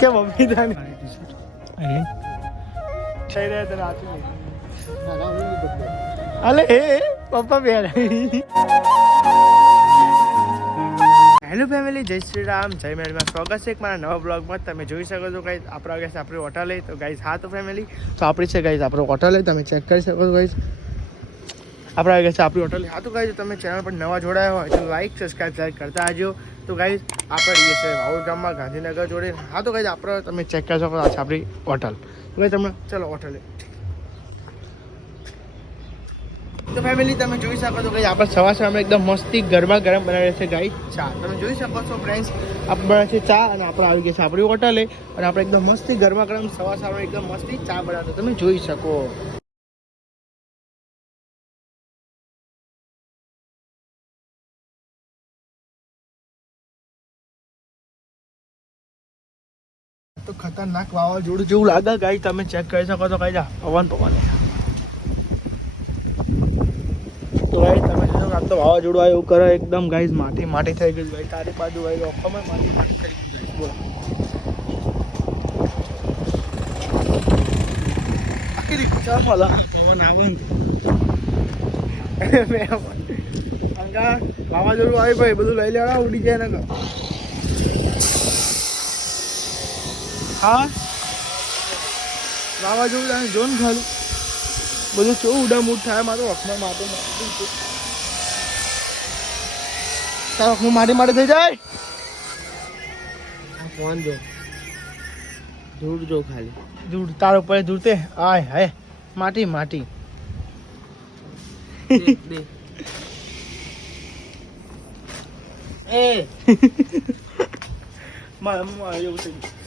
કેમ અમિતાની અરે થઈ રહ્યા પપ્પા બે હેલો ફેમિલી, જય શ્રી રામ. જય મેડમાં સ્વાગત છે મારા નવા બ્લોગમાં. તમે જોઈ શકો છો ગાઈઝ આપણા ગયા આપણી હોટલે. તો ગાઈઝ હા તો ફેમિલી તો, આપણી છે ગાઈઝ આપણો હોટલે. તમે ચેક કરી શકો છો ગાઈઝ આપણા ગયા છે આપણી હોટલ હા, તો ગાઈઝ તમે ચેનલ પર નવા જોડાયા હોય તો લાઈક સબસ્ક્રાઈબ લાઈક કરતા આવજો તો ગાઈઝ આપણે રહીએ છીએ રાહુલ ગામમાં, ગાંધીનગર જોડે. હા, તો ગાઈઝ આપણે તમે ચેક કરી શકો છો આપણી હોટલ તો ગાઈઝ તમે ચલો હોટલે તો ફેમિલી તમે જોઈ શકો છો કે આપણે સવાર સવારમાં એકદમ મસ્તી ગરમા ગરમ બનાવી છે ગાઈ ચા. તમે જોઈ શકો છો ફ્રેન્ડ્સ આપણે બનાવે છે ચા અને આપણે આવી ગયા છે આપણી હોટલે અને આપણે એકદમ મસ્તી ગરમા ગરમ સવાર સવારમાં એકદમ મસ્તી ચા બનાવતો. તમે જોઈ શકો. તો ખતરનાક વાવાઝોડું જેવું લાગે. ગાઈ તમે ચેક કરી શકો તો કઈ જા પવન પવન તો ગાઈ તમે જોજો આમ તો વાવાઝોડું આવ્યું કરે એકદમ. ગાઈઝ માટી માટી થઈ ગઈ ભાઈ તારી બાજુ ભાઈ ઓફરમાં માટી માટી કરી ગઈ બોલો. આખી રિક્ષા મળે. પવન આવે અંગા વાવાઝોડું આવી ભાઈ બધું લઈ લેવા ઉડી જાય ને હા. વાવાઝોડું તમે જો ને ખાલી. બધું કેવું ઉડામૂડ થાય મારું અખમાં માટે તારો અખમાં મારી મારી થઈ જાય? ફોન જો. દૂર જો ખાલી. દૂર તારો ઉપર દૂર તે. આય હાય. માટી માટી. એ મારા એવું થઈ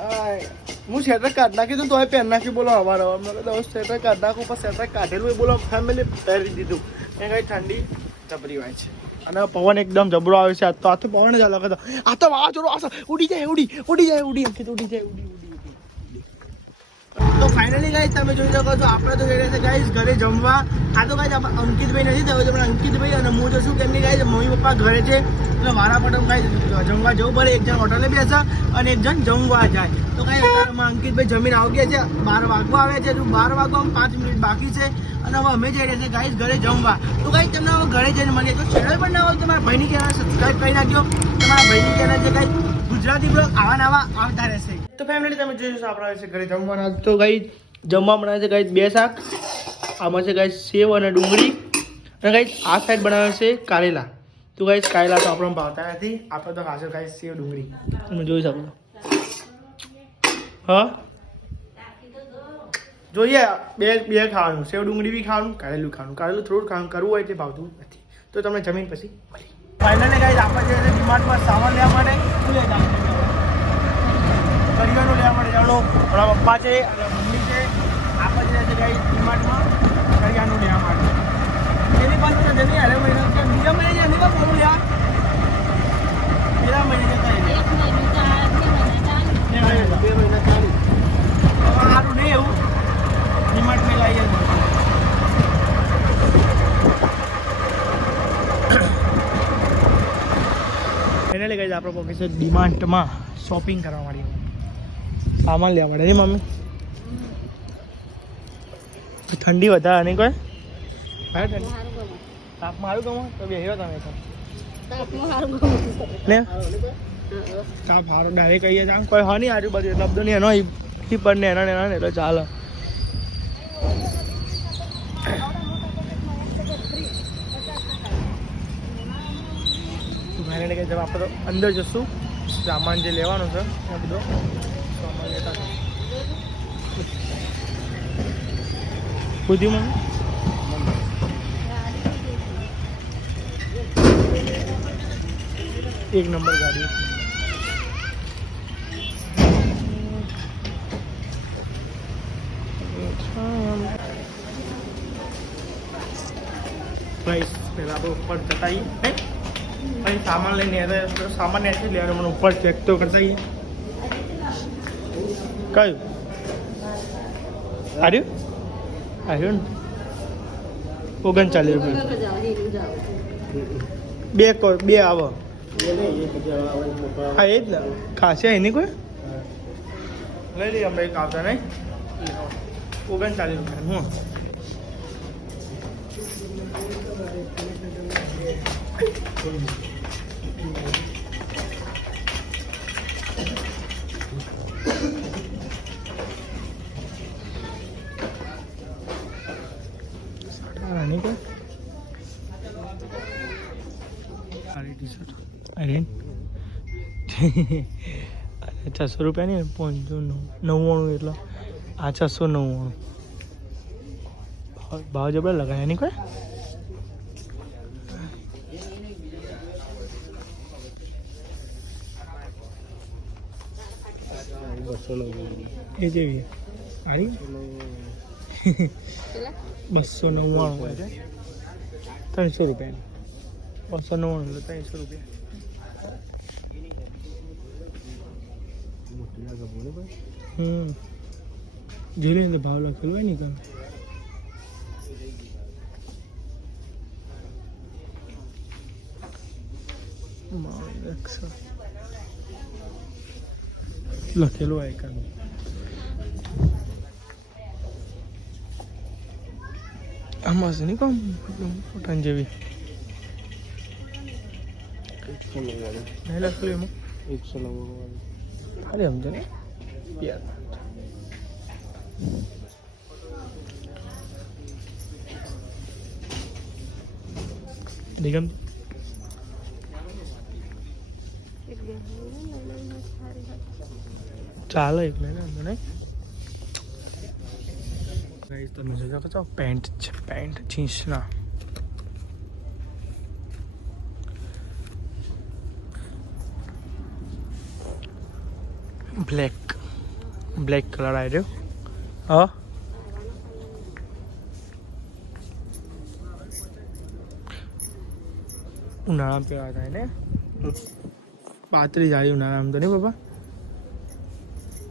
હું સ્વેટર કાઢ નાખી તો તોય પહેર નાખી બોલો અમારો મેં કીધું સ્વેટર કાઢ નાખું, પણ સ્વેટર કાઢેલું એ બોલો ફેમિલી પહેરી દીધું. એ કઈ ઠંડી જબરી હોય છે. અને પવન એકદમ જબરો આવે છે. આ તો આ તો પવન જ અલગ હતો. આ તો વાવાઝોડું આ ઉડી જાય, ઉડી ઉડી જાય, ઉડી કીધું, ઉડી જાય ઉડી. ફાઇનલી ગાઈસ તમે જોઈ શકો છો, આપણે તો જઈ રહ્યા છે ગાઈસ ઘરે જમવા. આ તો ગાઈસ અંકિતભાઈ નથી થયો છે પણ અંકિતભાઈ અને હું જશું કેમ નહીં ગાઈસ મમ્મી પપ્પા ઘરે છે. એટલે મારા પટમ કાંઈ જમવા જવું પડે, એક જણ હોટલે બેસે અને એક જણ જમવા જાય. તો કાંઈ અત્યારમાં અંકિતભાઈ જમીન આવી ગયા છે, બાર વાગવા આવે છે હજુ બાર વાગવામાં પાંચ મિનિટ બાકી છે અને હવે અમે જઈ રહ્યા છે ગાઈસ ઘરે જમવા. તો કાંઈ તમને હવે ઘરે જઈને મળીએ. તો ચેનલ પણ ના હોય તો મારા ભાઈની ચેનલ સબસ્ક્રાઈબ કરી નાખજો. તમારા ભાઈની ચેનલ છે કાંઈ ગુજરાતી બ્લોગ આવા નવા આવતા રહેશે. તો ફેમિલી તમે જોઈ શકો આપણા છે ઘરે જમવાના. તો ગાઈ જમવા બનાવે છે ગાઈ બે શાક આમાં છે ગાઈ સેવ અને ડુંગળી. અને ગાઈ આ સાઈડ બનાવે છે કારેલા. તો ગાઈ કારેલા તો આપણને ભાવતા નથી. આપણે તો ખાસો ગાઈ સેવ ડુંગળી. તમે જોઈ શકો હા? જોઈએ બે બે ખાવાનું. સેવ ડુંગળી બી ખાવાનું કારેલું ખાવાનું. કારેલું થોડું ખાવાનું કરવું હોય તે ભાવતું નથી. તો તમને જમીન પછી મળી. ફાઇનલી ગાઈઝ આપણે જે છે ડિમાર્ટમાં સામાન લેવા માટે શું લેતા કરિયાણું લેવા માટે જવાનું મારા પપ્પા છે અને મમ્મી છે. આપણે જે છે ડીમાર્ટમાં કરિયાનું કરિયાણું લેવા માટે એની પાસે તમે જલ્દી અરે મહિના બીજા મહિને જલ્દી પણ બોલું યાર. બીજા મહિને જતા. બે મહિના બે મહિના ચાલુ. સારું નહીં એવું. ડીમાર્ટમાં લાવીએ છીએ. ફાઇનલી ગઈ આપણો પોકે છે ડિમાન્ડમાં શોપિંગ કરવા માટે. સામાન લેવા નહીં મમ્મી? ઠંડી વધારે નહીં કોઈ? હા ઠંડી. તાપ મારું ગમો? તો બેહ્યો તમે તો. ને? તાપ હારું ડાયરેક્ટ કહીએ આમ કોઈ હા નહીં આજુબાજુ એટલે બધું એનો પર ને એના ને એના ને એટલે ચાલે. ફાઇનલી કે જેમ આપણે અંદર જશું. સામાન જે લેવાનું છે એ બધો. લેતા મને? એક નંબર ગાડી. પ્રાઇસ પહેલાં આપણે ઉપર જતા આવીએ સામાન લઈને સામાન્ય નથી લેવાનો મને ઉપર ચેક તો કરતા કયું? આર્યું? આર્યું ને? ઓગણચાલીસ રૂપિયા. બે કો, બે આવો. હા, એ જ ને. ખાશે એની કોઈ? લઈ લઈએ અમે એક આવતા નહીં? ઓગણચાલીસ રૂપિયા, હું? નહીં કોઈ સારી ટી શર્ટ અરે છસો રૂપિયાની પાંચસો નવ, નવ્વાણું એટલે. આ છસો નવ્વાણું. ભાવ જબરા લગાયા નહીં કોઈ? એ જેવી. આરી બસો નવ્વાણું. ત્રણસો રૂપિયાની. બસો નવ્વાણું ત્રણસો રૂપિયા. હમ. જોઈ લે ભાવ લખેલો હોય ને કાં? એકસો લખેલું હોય કાં આમાં છે નહીં કામ? પોતાની જેવી. એકસો એમાં? એકસો નવ્વાણું ખાલી સમજો ને યાર નિગમ ચાલો એક લઈને મને તમે જોઈ શકો છો પેન્ટ છે પેન્ટ જીન્સના બ્લેક બ્લેક કલર આવી રહ્યો હા ઉનાળામાં પીવા થાય ને? પાતળી આવી ઉનાળામાં તો નહીં બાપા.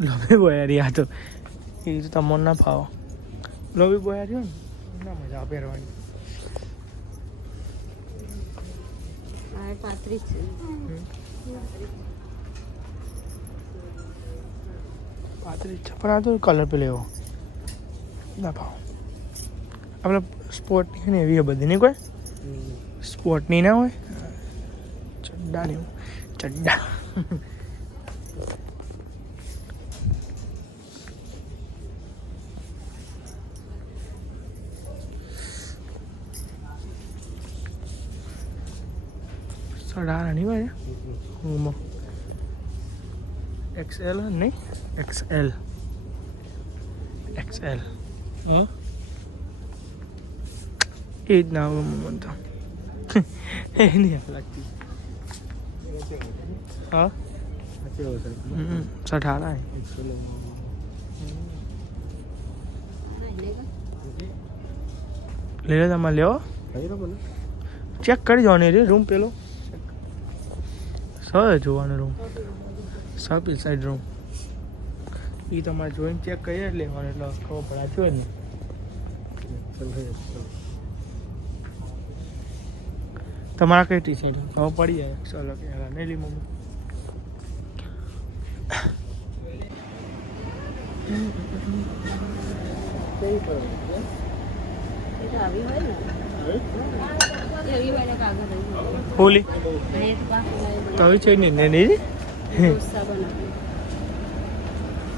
લોબી બોયારી આ તો. એ તો તમને ના ફાવો. લોબી બોયારી હોય ને? ના મજા પહેરવાની. પાંત્રીસ છે. પાંત્રીસ છપ્પન આવતો કલર પેલો લેવો ના આપણે સ્પોર્ટની ને એવી બધી, નહીં કોઈ? સ્પોર્ટની ના હોય? ચડ્ડા ને એવું. ચડ્ડા. સડારા નહીં ભાઈ હું એક્સએલ નહીં? એક્સએલ એક્સએલ હ? એ જ ના આવે મને તો. એ નહીં લાગતી. હા? ચેક કરી જવાની રે રૂમ પેલો. સર જોવાનો રૂમ. સબ સાઈડ રૂમ એ તમારે જોઈને ચેક કરીએ જ લેવાનું એટલે ખબર પડે. ને? તમારા કઈ ટી શર્ટ ખબર પડી જાય. એકસો કે નહીં લી મમ્મી. હોલી અને એક પાક લાવી તો હવે છે ને ને નહીં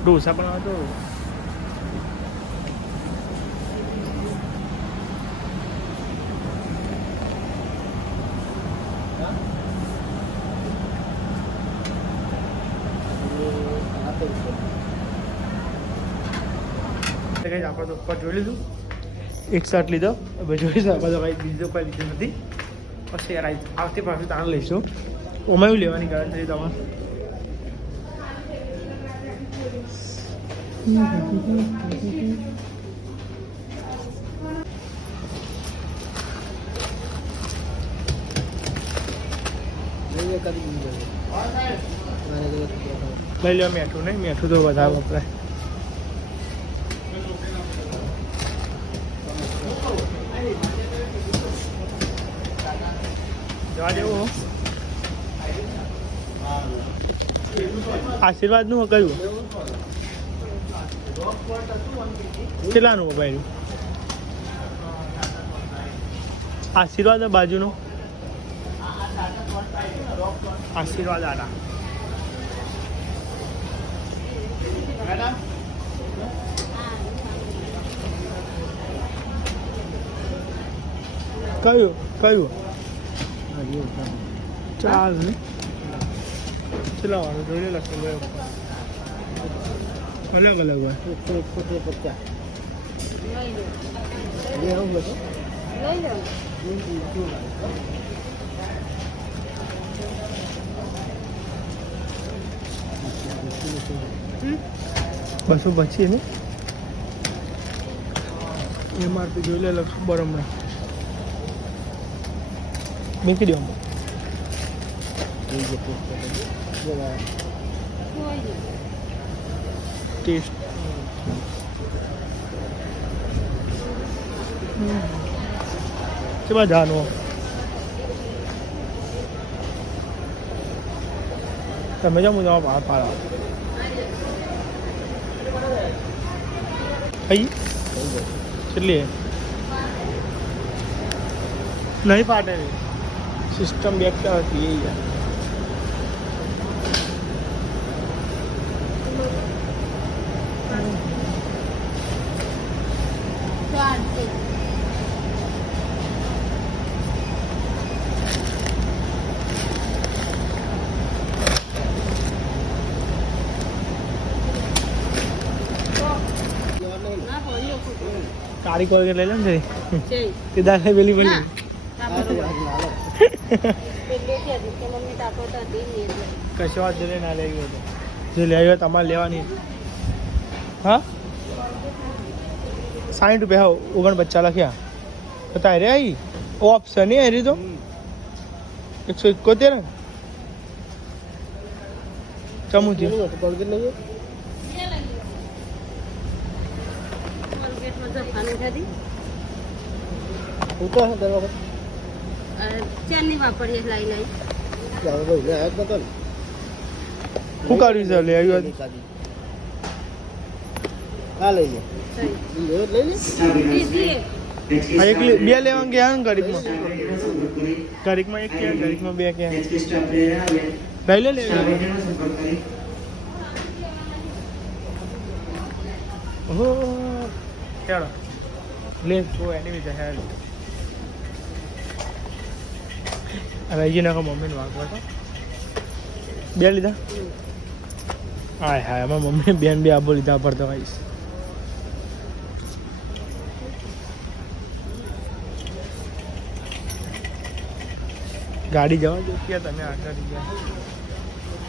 ડોસા બનાવી તો આપણે તો ઉપર જોઈ લીધું. એક શર્ટ લીધો હવે જોઈશું આપણે કંઈ બીજો કોઈ લીધો નથી. પછી યાર આવતી પાસે તાણ લઈશું. ઓમાં એવું લેવાની ગણતરી તમારે? લઈ લો મીઠું નહીં મીઠું તો વધારે વપરાય જવા દેવું હો? આશીર્વાદનું કયું કેટલાનું મોબાઈલ આશીર્વાદ બાજુનો? આશીર્વાદ આના. કયું કયું? ચાલ ને. ચલા વાળું જોઈ લે લખેલું અલગ અલગ હોય. લઈ લો લઈ લો બસો પછી ને એમઆરપી જોઈ લે ખબર હમણાં મૂકી દો. ટેસ્ટ કેવા જાનો? તમે જાઓ, હું તમારા બહાર પાડો કઈ કેટલી નહીં પાટે સિસ્ટમ બેક હતી, એ યાર ચાલશે. ના, ભણ્યો છું. કાળી કોલગેટ લઈ લે ને. તે દાદા પેલી એટલે. કશો વાત જોડે ના લઈ ગયો જે લઈ આવ્યો તમારે લેવાની. હા? સાઠ રૂપિયા ઓગણ બચ્ચા લખ્યા. તો તારે ઓ ઓપ્શન નહીં આવી તો? એકસો એકોતેર? ચમું જફાની થતી. અ, ચારની વાપરીએ લાઈ લાઈ. શું કર્યું છે? લઈ આવ્યો હા એક લે- બે લેવા ગયા ને ગરીબમાં ગરીબમાં એક ક્યાં ગરીબમાં બે ક્યાં? લઈ લે. લે ઓહો. ચાલો લે જો એની બી હેલ હવે હજી નાખો મમ્મીને વાગવા તો. બે લીધા? હાય હાય, અમારા મમ્મી બેન બે આબો લીધા પડતો કહીશ ગાડી જવા દો ક્યાં તમે આગળ ગયા.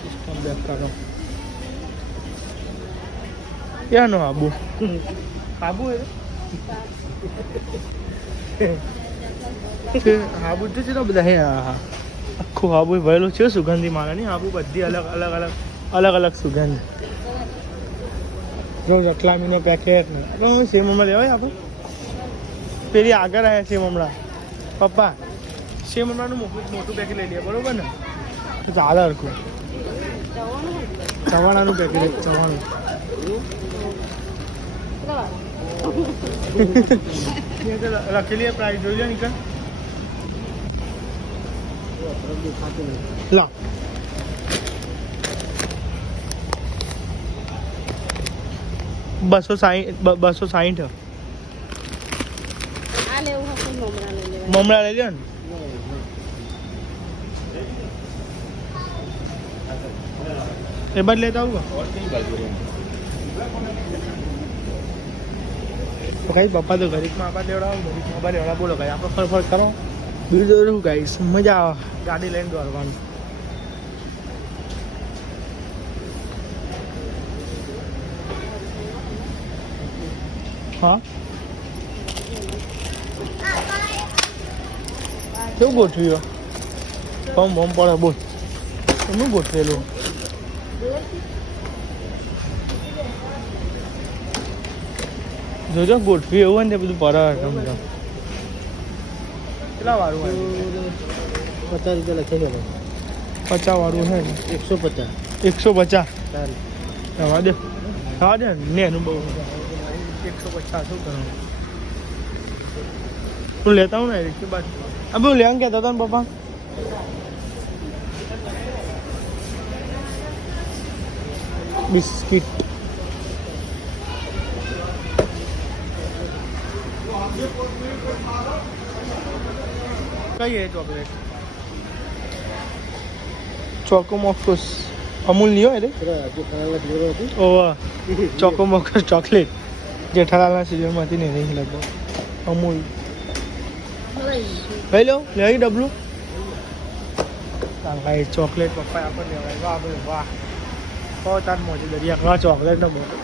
સિસ્ટમ બેક કરો. ક્યાંનો આબુ? છે આબુ તો છે ને બધા? હે, હા આખું હાબુ ભરેલું છે, સુગંધી માળાની આબુ બધી અલગ અલગ અલગ અલગ અલગ સુગંધ. જો જટલામીનો પેકેટ ને. હું સેમ હમણાં લેવાય આપણે? પેલી આગળ આવ્યા સેમ હમણાં. પપ્પા, સેમ હમણાંનું મોટું મોટું પેકેટ લઈ લઈએ બરોબર ને? તો ચાલે હરખું. ચવાણાનું પેકેટ ચવાણું? લખેલી પ્રાઇસ જોઈ લો નીકળ લા બસો સાઠ બસો સાઠ આ લેવું હશે મમરા લઈ લેવાય મમરા લઈ લો ને એ બાદ લેતા આવું તો કઈ પપ્પા તો ગરીબમાં આપા લેવડાવો ગરીબમાં આપા લેવડા બોલો આપણે ફરફર કરો. તો શું કહીશ મજા આવે. ગાડી લઈને દોડવાનું હા? કેવું ગોઠવ્યું? પમ બમ પડે, બોલ. એનું ગોઠવેલું. જોજો ગોઠવી એવું હોય ને બધું પર સમજો કેટલા વાળું પચાસ રૂપિયા લખે છે પચાસ વાળું છે ને? એકસો પચાસ. એકસો પચાસ? થવા દે. થવા દે ને એનું બહુ. એકસો પચાસ શું કરવાનું? હું લેતા હું ને રિક્ષી બાદ આ બધું લેવાનું કહેતા હતા ને પપ્પા? બિસ્કિટ. કઈ હે ચોકલેટ? ચોકો મોકોસ અમૂલ નહીં હોય રે ઓવા ચોકો મોકોસ ચોકલેટ. જેઠાલાલના સિરિયલમાંથી ને નહીં લગભગ. અમૂલ. લઈ લો લઈ ડબલું. ભાઈ ચોકલેટ પપ્પા આપણને લેવાય. વાહ ભાઈ વાહ. સો તાર મોજી દરિયા. વાહ ચોકલેટ નો મોટો.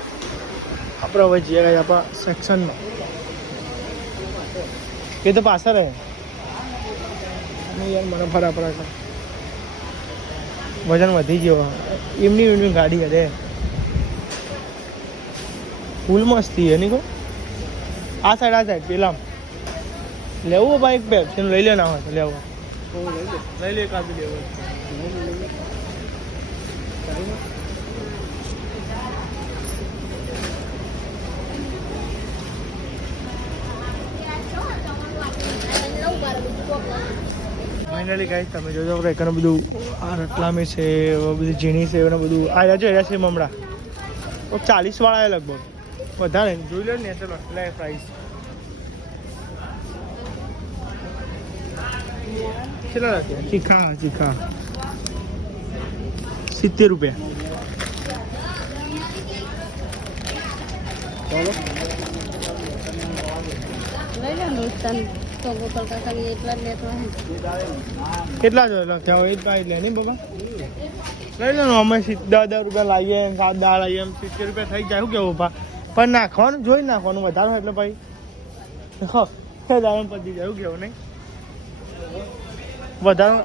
આપણે હવે જઈએ આપણા સેક્શનમાં એ તો પાછળ રહે. નહીં યાર મને ફરા ફરા કર વજન વધી ગયો. એમની એમની ગાડી અરે. ફૂલ મસ્તી એની કો આ સાઈડ આ સાઈડ પેલા. લેવું ભાઈ એક બે તેનું લઈ લે ના હોય તો લેવું. લઈ લે. કાપી લેવું ફાઇનલી ગાઈસ તમે જોજો આપણે એકનું બધું આ રતલામી છે બધી ઝીણી છે એને બધું. આયા જો એના છે મમડા ચાલીસ વાળા એ લગભગ. વધારે. જોઈ લો ને ચલો લે પ્રાઇસ કેટલા રાખ્યા ચીખા ચીખા. સિત્તેર રૂપિયા. ચાલો લઈ લે નુકસાન ચોકો કલકા એટલા જ લેતો કેટલા જો લખ્યા હોય એ જ લે, નહીં બાબા? લઈ લો અમે દસ દસ રૂપિયા લાવીએ સાત દાળ લાવીએ, એમ સિત્તેર રૂપિયા થઈ જાય, શું કેવું પા પણ નાખવાનું, જોઈ નાખવાનું, વધારે એટલે ભાઈ. હો દાળ પતી જાય, શું કેવું, નહીં? વધારે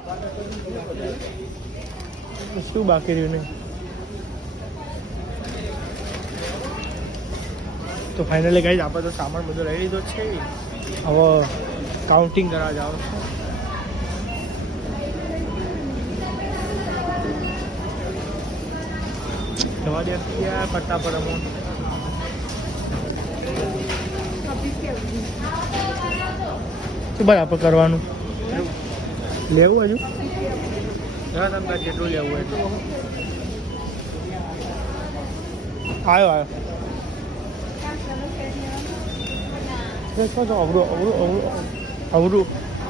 શું બાકી રહ્યું, નહીં? તો ફાઇનલી ગાઈઝ આપણે તો સામાન બધો લઈ લીધો છે. હવે કાઉન્ટિંગ કરવા જાઓ છે ક્યાં કરતા પડે અમો શું બરાબર કરવાનું લેવું હજુ જેટલું લેવું એટલું આવ્યો આવ્યો બસ બસ અવરું અવરું અવરું અવરું અવરું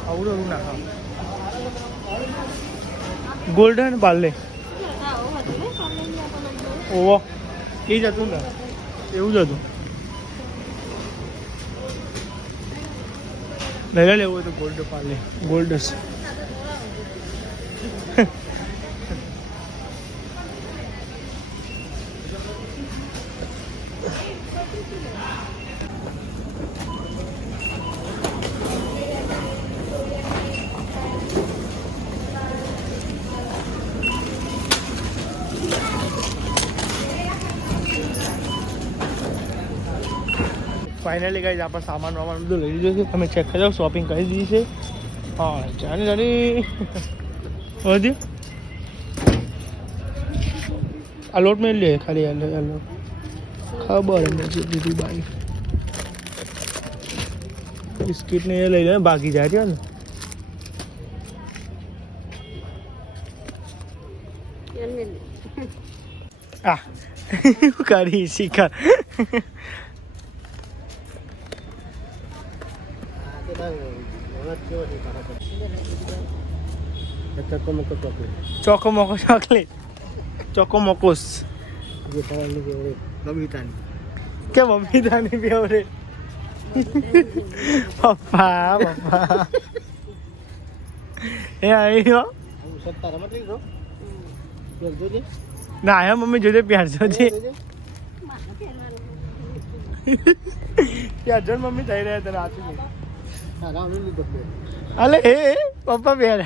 અવરું નાખા ગોલ્ડન પાર્લે ઓવો એ જ ને એવું જ હતું લઈ લે હતું gold Parle gold Parle finally guys આપણે સામાન વામાન બધું લઈ લીધું છે તમે ચેક કરી લો શોપિંગ કરી દીધી છે હા જાની જાની વધ્યું આ લોટ મેં લે ખાલી આ લો- આ લો ખબર એમને જે દીધું બાઈ બિસ્કિટ ને એ લઈ લે ભાગી જાય છે ને એમને આ કરી શીખર ચોકો મોકો ચોકલેટ ચોકો મોકોસ કે મમ્મી તાની બેવરે પપ્પા પપ્પા એ આવ્યો ના આયા મમ્મી જોજે પ્યારજો છે પ્યારજો મમ્મી થઈ રહ્યા તને આચું અલે, એ પપ્પા પ્યાર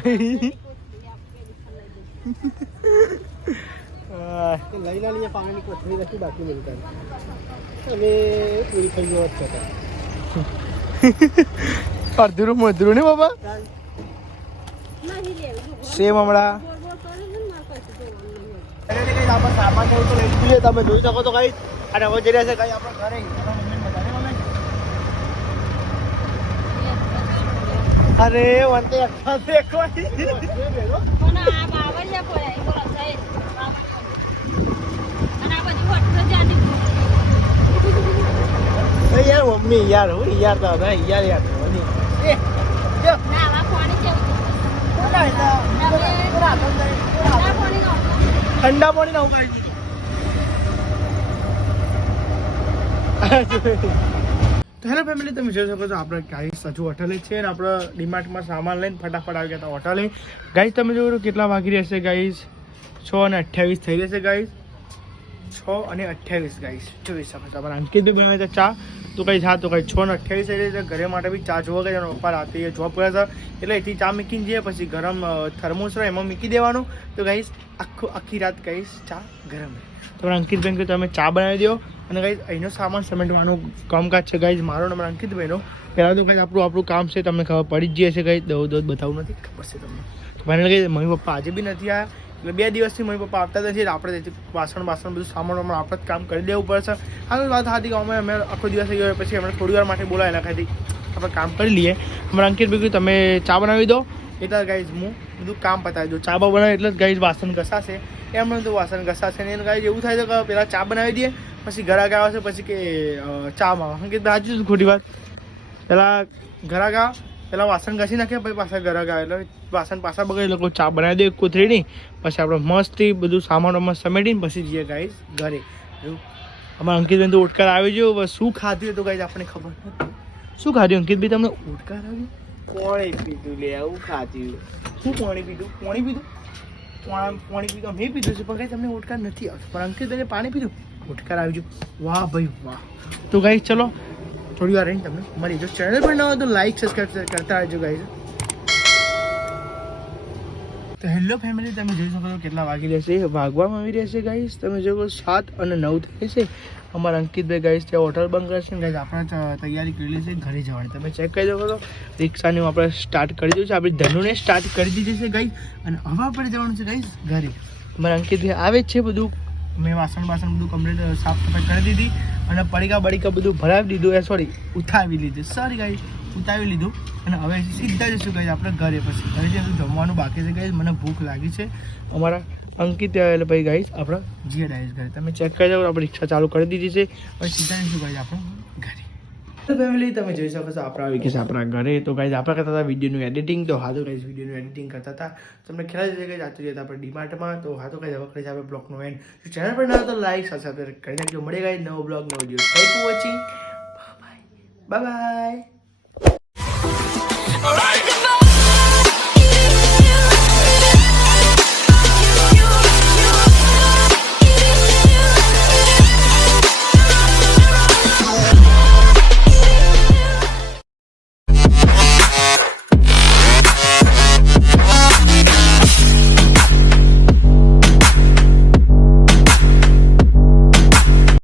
લઈને પાણીની કોથળી નથી બાકી મિલતા અને પૂરી થઈ ગયો છે અડધું મધુરું ને સેમ હમણાં લઈ તમે જોઈ શકો તો કઈ. અને હવે છે કઈ આપણે ઘરે તમારા મમ્મીને બતાવી મમ્મી? અરે વંતે અખા દેખો આ બાવળિયા એ અને આ બધી યાર મમ્મી યાર હું યાર તો હતા યાર યાર મમ્મી એ જો ના, આવા પાણી? કોના? કોના ઠંડા. ઠંડા પાણી ના દીધું તો હેલો ફેમિલી, તમે જોઈ શકો છો આપણે ગાઈસ હજુ હોટલે છે અને આપણે ડીમાર્ટમાં સામાન લઈને ફટાફટ આવી ગયા હતા હોટલે. ગાઈસ, તમે જોયું કેટલા વાગી રહેશે ગાઈસ? છ અને અઠ્યાવીસ થઈ રહેશે ગાઈસ. છ અને અઠ્યાવીસ ગાઈસ જોઈ શકો છો અમારા અંકિત બી બનાવે છે ચા. તો કઈ હા તો કઈ છ ને અઠ્યાવીસ રહી ઘરે માટે બી ચા જોવા ગયા પપ્પા રાતે જોબ કર્યા હતા. એટલે એથી ચા મૂકીને જઈએ, પછી ગરમ થર્મોસ રહે એમાં મૂકી દેવાનું. તો ગાઈસ આખો આખી રાત ગાઈસ ચા ગરમ રહે. તો અમારા અંકિતભાઈ કહ્યું તમે ચા બનાવી દો. અને ગાઈસ અહીંનો સામાન સમેટવાનું કામકાજ છે ગાઈઝ મારો નંબર અંકિતભાઈનો પહેલાં તો કંઈ આપણું આપણું કામ છે, તમને ખબર પડી જ જશે કંઈ દઉં દઉં બતાવું નથી, ખબર છે તમને. મને કહે મમ્મી પપ્પા આજે બી નથી આવ્યા એટલે બે દિવસથી મમ્મી પપ્પા આવતા નથી આપણે તેથી વાસણ વાસણ બધું સામાન વામાન આપણે જ કામ કરી દેવું પડશે આ તો વાત હતી કે અમે અમે આખો દિવસ ગયો પછી અમે થોડી વાર માટે બોલાવેલા ખાલી આપણે કામ કરી લઈએ. અમારા અંકિત ભાઈ તમે ચા બનાવી દો. એટલે ગાઈઝ હું બધું કામ પતાવી દઉં. ચા બનાવે, એટલે જ ગાઈઝ વાસણ ઘસાશે. એમને તો વાસણ ઘસાશે ને એને ગાઈઝ એવું થાય છે કે પહેલાં ચા બનાવી દઈએ, પછી ઘરાક આવે પછી કે ચા માં અંકિત હાજુ ખોટી વાત. પહેલાં ઘરાક આવે. પહેલાં વાસણ ઘસી નાખે પછી પાછા ઘરાક આવે. એટલે વાસણ પાછા બગડે લોકો ચા બનાવી દે કોથળીની પછી આપણે મસ્તથી બધું સામાન વામાન સમેટીને પછી જઈએ ગાઈઝ ઘરે. અમારા અંકિતભાઈ તો ઓટકાર આવી ગયો. શું ખાધું તો ગાઈઝ આપણને ખબર નથી. શું ખાધું? અંકિતભાઈ તમને ઓટકાર આવ્યું પોણી પીધું લે? આવું ખાધું. શું પોણી પીધું? પોણી પીધું? પાણી પાણી પીધું? મેં પીધું છે પણ કઈ તમને ઓટકાર નથી આવતો. પણ અંકિતભાઈને પાણી પીધું? ઓટકાર આવી ગયું. વાહ ભાઈ વાહ. તો ગાઈ ચલો થોડી વાર રહીને તમને. મળી જો ચેનલ પર ન હોય તો લાઈક સબસ્ક્રાઈબ કરતા રહેજો ગાઈઝ તો હેલો ફેમિલી તમે જોઈ શકો છો કેટલા વાગી રહેશે વાગવામાં આવી રહેશે ગાઈસ તમે જોવો સાત અને નવ થઈ છે. અમારા અંકિતભાઈ ગાઈસ ત્યાં હોટલ બંધ કરશે ને ગાઈસ આપણે તૈયારી કરેલી છે ઘરે જવાની. તમે ચેક કરી શકો છો. રિક્ષાને આપણે સ્ટાર્ટ કરી દીધું છે. આપણી ધનુને સ્ટાર્ટ કરી દીધી છે ગાઈસ અને હવે આપણે જવાનું છે ગાઈસ ઘરે. અમારા અંકિતભાઈ આવે જ છે બધું. મેં વાસણ બાસણ બધું કમ્પ્લીટ સાફ સફાઈ કરી દીધી અને પડીકા બડીકા બધું ભરાવી દીધું. એ સોરી ઉઠાવી લીધું. સોરી ગાઈ ઉતાવી લીધું. અને હવે સીધા જશું કહીએ આપણે ઘરે પછી. ઘરે જઈશું જમવાનું બાકી છે ગાઈસ મને ભૂખ લાગી છે. અમારા અંકિત એટલે ભાઈ ગાઈસ આપણે જીએ ડાઈસ ઘરે. તમે ચેક કરી જાઓ, આપણે રિક્ષા ચાલુ કરી દીધી છે. અને સીધા જઈશું ગાઈસ આપણે ઘરે. તો ફેમિલી તમે જોઈ શકો છો, આપણા વિકેશ આપણા ઘરે. તો કાંઈ આપણે કરતા હતા વિડીયોનું એડિટિંગ તો હા તો ગાઈઝ વિડીયોનું એડિટિંગ કરતા હતા. તમને ખ્યાલ છે કે જાતું જતા આપણે ડીમાર્ટમાં તો હા તો ગાઈઝ હવે કરીએ આપણે બ્લોગનો એન્ડ ચેનલ પર ના તો લાઈક સબસ્ક્રાઈબ કરી નાખજો. મળે ગાઈઝ નવો બ્લોગ, નવો video thank you watching bye bye